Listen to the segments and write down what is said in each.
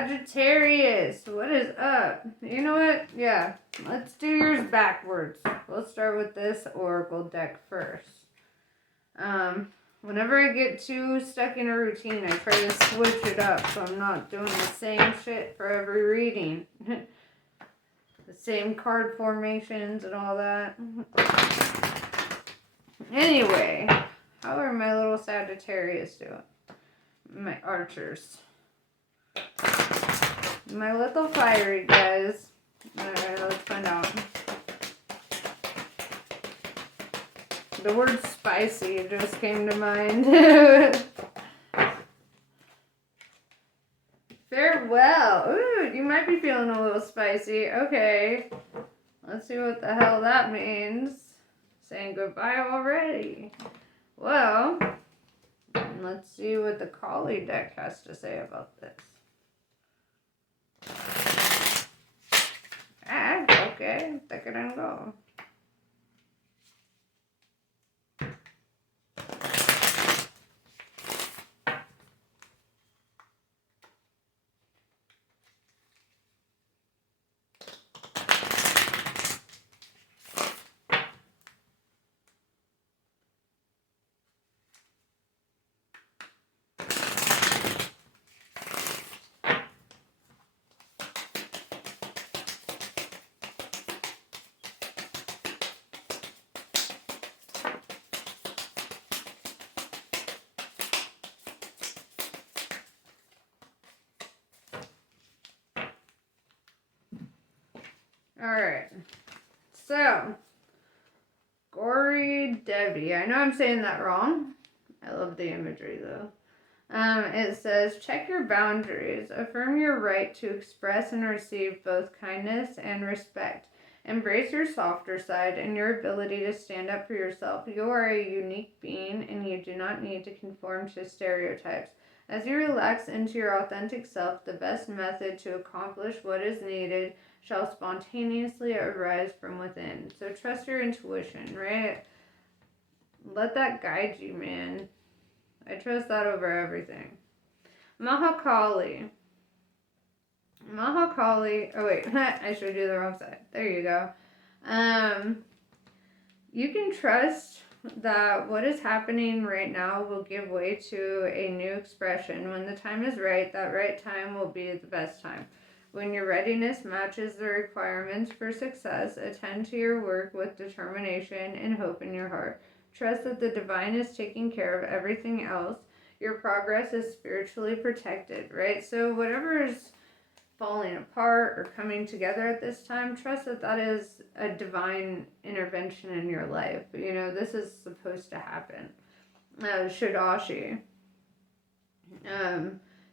Sagittarius, what is up? You know what? Yeah, let's do yours backwards. We'll start with this oracle deck first. Whenever I get too stuck in a routine, I try to switch it up so I'm not doing the same shit for every reading. The same card formations and all that. Anyway, how are my little Sagittarius doing? My archers. My little fiery guys. Alright, let's find out. The word spicy just came to mind. Farewell. Ooh, you might be feeling a little spicy. Okay. Let's see what the hell that means. Saying goodbye already. Well, let's see what the Kali deck has to say about this. Okay, take it and go. Alright, so, Gory Devi. I know I'm saying that wrong. I love the imagery though. It says, check your boundaries. Affirm your right to express and receive both kindness and respect. Embrace your softer side and your ability to stand up for yourself. You are a unique being and you do not need to conform to stereotypes. As you relax into your authentic self, the best method to accomplish what is needed shall spontaneously arise from within. So trust your intuition, right? Let that guide you, man. I trust that over everything. Mahakali. Oh wait, I showed you the wrong side. There you go. You can trust that what is happening right now will give way to a new expression. When the time is right, that right time will be the best time. When your readiness matches the requirements for success, attend to your work with determination and hope in your heart. Trust that the divine is taking care of everything else. Your progress is spiritually protected, right? So whatever is falling apart or coming together at this time, trust that that is a divine intervention in your life. You know, this is supposed to happen. Shadashi.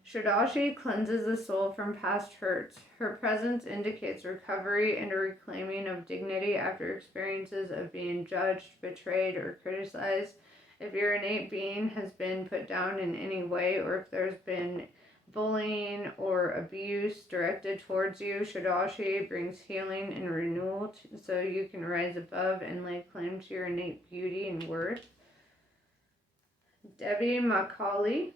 Shadashi cleanses the soul from past hurts. Her presence indicates recovery and a reclaiming of dignity after experiences of being judged, betrayed, or criticized. If your innate being has been put down in any way, or if there's been bullying or abuse directed towards you, Shadashi brings healing and renewal so you can rise above and lay claim to your innate beauty and worth. Devi Makali.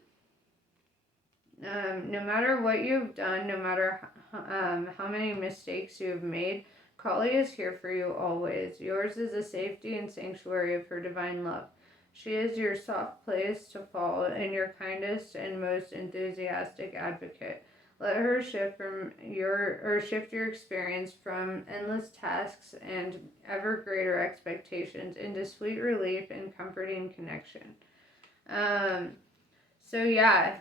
No matter what you've done, no matter how many mistakes you have made, Kali is here for you always. Yours is a safety and sanctuary of her divine love. She is your soft place to fall and your kindest and most enthusiastic advocate. Let her shift your experience from endless tasks and ever greater expectations into sweet relief and comforting connection. So yeah,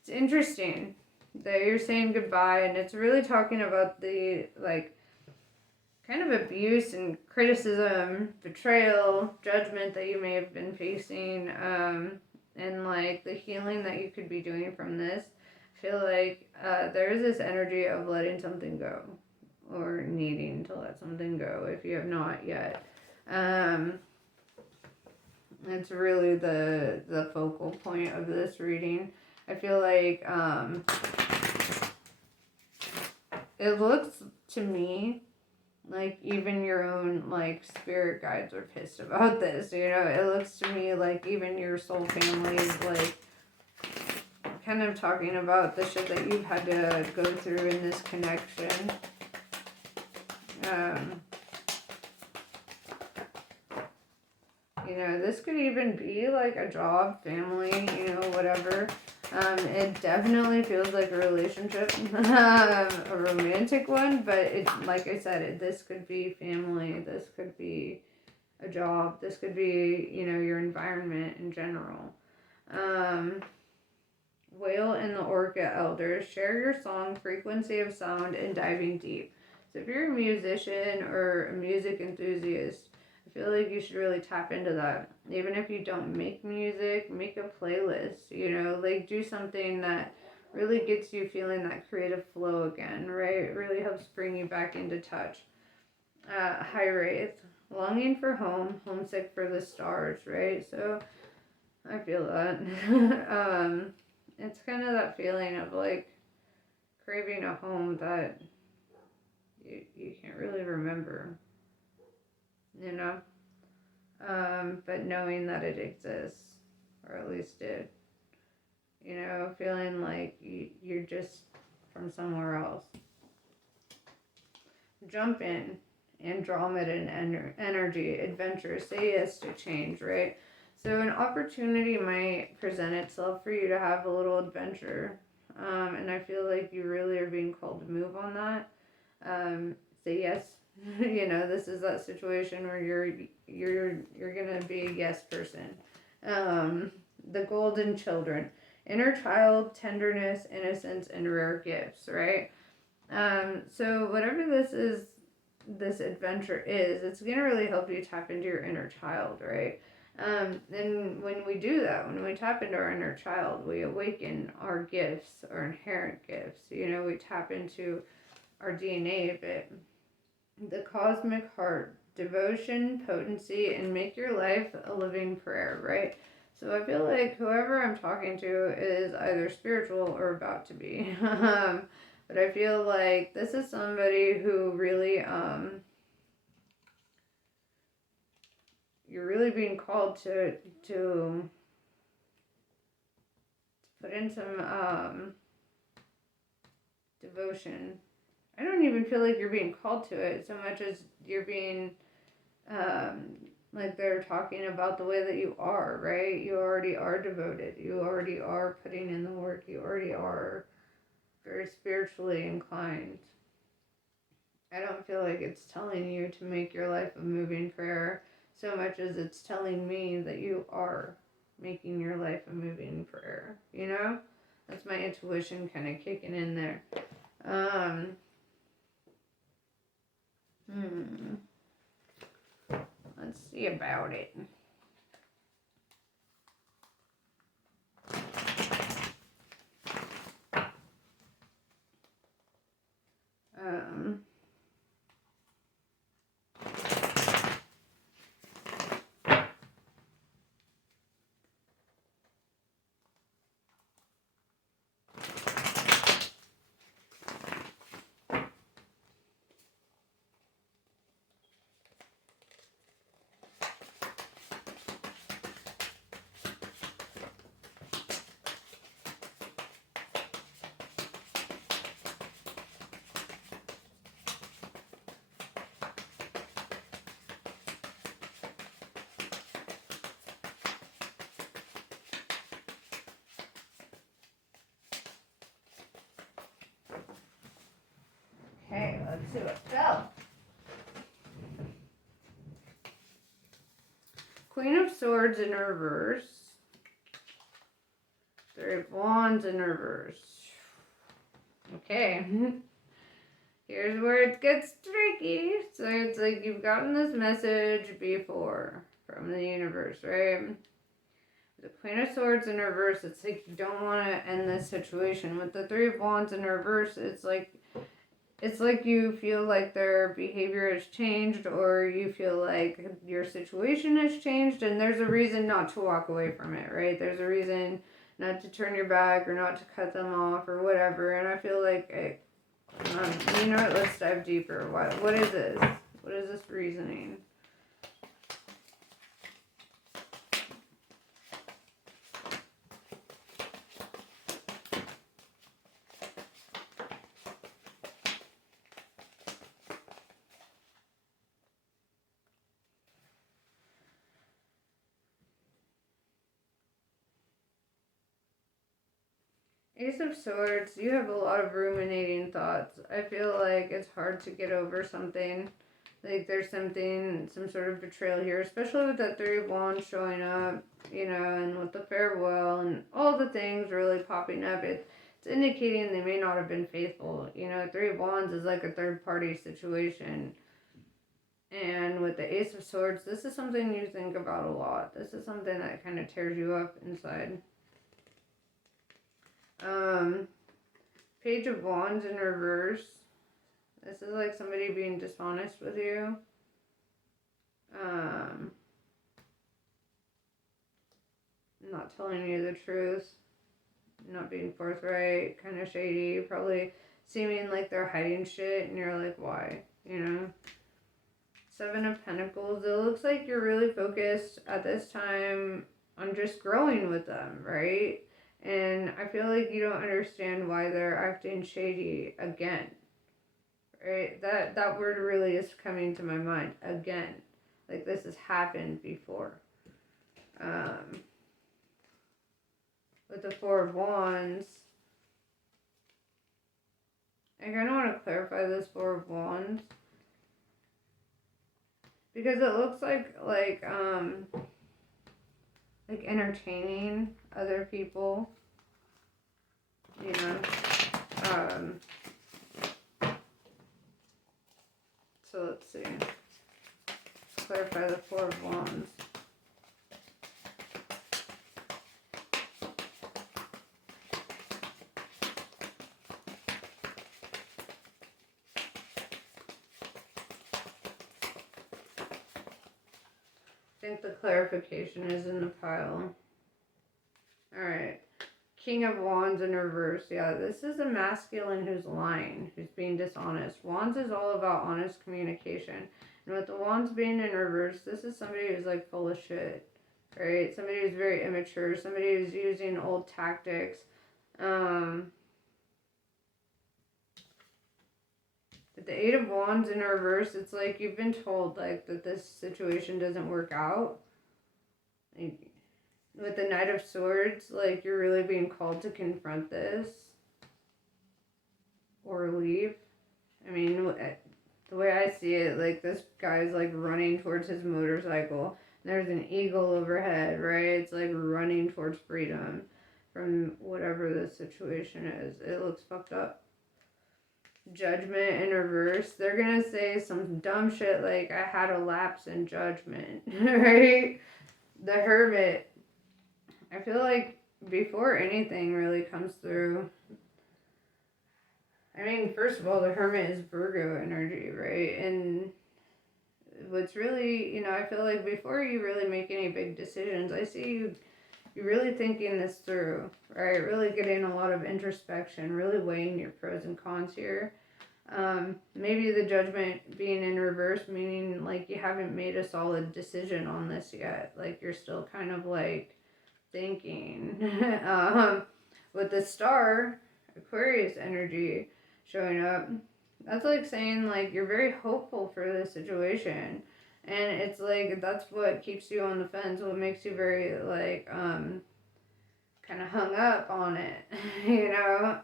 it's interesting that you're saying goodbye, and it's really talking about the, like, kind of abuse and criticism, betrayal, judgment that you may have been facing, and, like, the healing that you could be doing from this. I feel like there is this energy of letting something go, or needing to let something go if you have not yet. It's really the focal point of this reading. I feel like it looks to me like even your own, like, spirit guides are pissed about this, you know? It looks to me like even your soul family is, like, kind of talking about the shit that you've had to go through in this connection. You know, this could even be like a job, family, you know, whatever. It definitely feels like a relationship, a romantic one, but it, like I said, this could be family, this could be a job, this could be, you know, your environment in general. Whale and the Orca Elders, share your song, frequency of sound, and diving deep. So if you're a musician or a music enthusiast, I feel like you should really tap into that. Even if you don't make music, make a playlist, you know, like do something that really gets you feeling that creative flow again, right? It really helps bring you back into touch. High Wraith, longing for home, homesick for the stars, right? So I feel that. It's kind of that feeling of like craving a home that you can't really remember, you know? But knowing that it exists, or at least did, you know, feeling like you're just from somewhere else. Jump in, Andromedan energy, adventure, say yes to change, right? So an opportunity might present itself for you to have a little adventure, and I feel like you really are being called to move on that. Say yes. You know, this is that situation where you're gonna be a yes person. The golden children, inner child, tenderness, innocence, and rare gifts, right? So whatever this adventure is, it's gonna really help you tap into your inner child, right? And when we do that, when we tap into our inner child, we awaken our gifts, our inherent gifts. You know, we tap into our DNA a bit. The cosmic heart, devotion, potency, and make your life a living prayer, right? So I feel like whoever I'm talking to is either spiritual or about to be. But I feel like this is somebody who really, you're really being called to put in some devotion. I don't even feel like you're being called to it so much as you're being, like they're talking about the way that you are, right? You already are devoted. You already are putting in the work. You already are very spiritually inclined. I don't feel like it's telling you to make your life a moving prayer so much as it's telling me that you are making your life a moving prayer, you know? That's my intuition kind of kicking in there. Let's see about it. Okay, let's see what fell. Queen of Swords in reverse. Three of Wands in reverse. Okay. Here's where it gets tricky. So it's like you've gotten this message before from the universe, right? The Queen of Swords in reverse, it's like you don't want to end this situation. With the Three of Wands in reverse, it's like you feel like their behavior has changed, or you feel like your situation has changed, and there's a reason not to walk away from it, right? There's a reason not to turn your back or not to cut them off or whatever. And I feel like, you know what, let's dive deeper. What is this? What is this reasoning? Ace of Swords, you have a lot of ruminating thoughts. I feel like it's hard to get over something. Like there's something, some sort of betrayal here, especially with that Three of Wands showing up, you know, and with the farewell and all the things really popping up. It's indicating they may not have been faithful. You know, Three of Wands is like a third party situation. And with the Ace of Swords, this is something you think about a lot. This is something that kind of tears you up inside. Page of Wands in reverse. This is like somebody being dishonest with you. Not telling you the truth. Not being forthright. Kind of shady. Probably seeming like they're hiding shit and you're like, why? You know? Seven of Pentacles. It looks like you're really focused at this time on just growing with them, right? And I feel like you don't understand why they're acting shady again. Right? That word really is coming to my mind. Again. Like this has happened before. With the Four of Wands. I kind of want to clarify this Four of Wands. Because it looks like entertaining other people, you know. So let's see. Clarify the Four of Wands. I think the clarification is in the pile. Alright. King of Wands in reverse. Yeah, this is a masculine who's lying, who's being dishonest. Wands is all about honest communication. And with the Wands being in reverse, this is somebody who's like full of shit. Right? Somebody who's very immature. Somebody who's using old tactics. With the Eight of Wands in reverse, it's like you've been told like that this situation doesn't work out. Like, with the Knight of Swords, like you're really being called to confront this or leave. I mean, the way I see it, like this guy's like running towards his motorcycle. And there's an eagle overhead, right? It's like running towards freedom from whatever the situation is. It looks fucked up. Judgment in reverse. They're gonna say some dumb shit like, I had a lapse in judgment, right? The Hermit. I feel like before anything really comes through, I mean, first of all, the Hermit is Virgo energy, right? And what's really, you know, I feel like before you really make any big decisions, I see you really thinking this through, right? Really getting a lot of introspection, really weighing your pros and cons here. Maybe the Judgment being in reverse, meaning like you haven't made a solid decision on this yet. Like you're still kind of like thinking. With the Star, Aquarius energy showing up, that's like saying like you're very hopeful for this situation. And it's like that's what keeps you on the fence, what makes you very like kind of hung up on it, you know.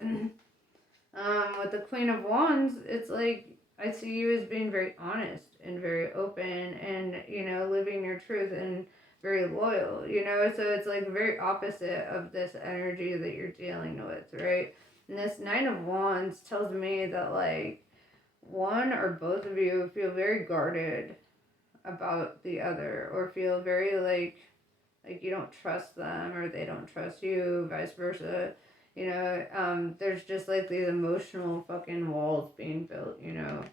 With the Queen of Wands, it's like I see you as being very honest and very open and, you know, living your truth and very loyal, you know. So it's like very opposite of this energy that you're dealing with, right? And this Nine of Wands tells me that like one or both of you feel very guarded about the other, or feel very like you don't trust them or they don't trust you, vice versa. You know, there's just like these emotional fucking walls being built, you know,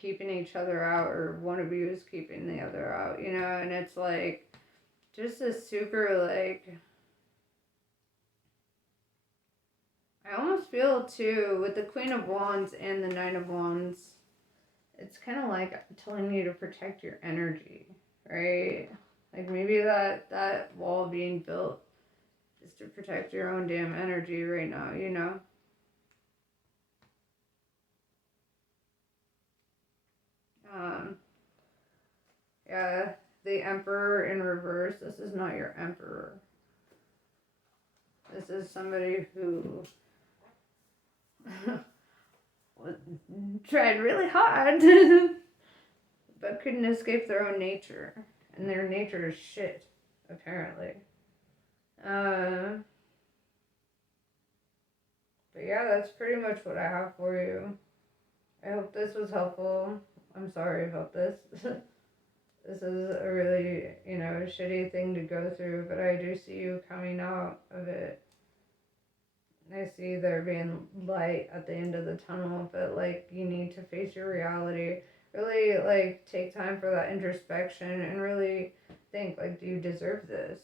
keeping each other out, or one of you is keeping the other out, you know. And it's like just a super like, I almost feel too with the Queen of Wands and the Nine of Wands, it's kind of like telling you to protect your energy, right? Like maybe that wall being built is to protect your own damn energy right now, you know? Yeah, the Emperor in reverse. This is not your Emperor. This is somebody who tried really hard but couldn't escape their own nature. And their nature is shit, apparently. But yeah, that's pretty much what I have for you. I hope this was helpful. I'm sorry about this. This is a really, shitty thing to go through, but I do see you coming out of it. I see there being light at the end of the tunnel, but like you need to face your reality. Really like take time for that introspection and really think like, do you deserve this?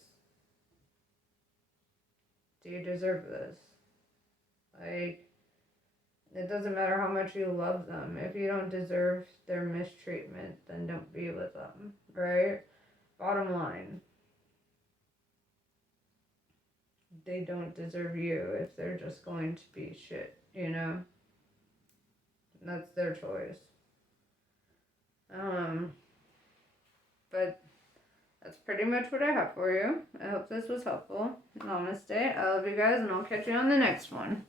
Do you deserve this? Like, it doesn't matter how much you love them. If you don't deserve their mistreatment, then don't be with them, right? Bottom line. They don't deserve you if they're just going to be shit, That's their choice. But that's pretty much what I have for you. I hope this was helpful. Namaste. I love you guys, and I'll catch you on the next one.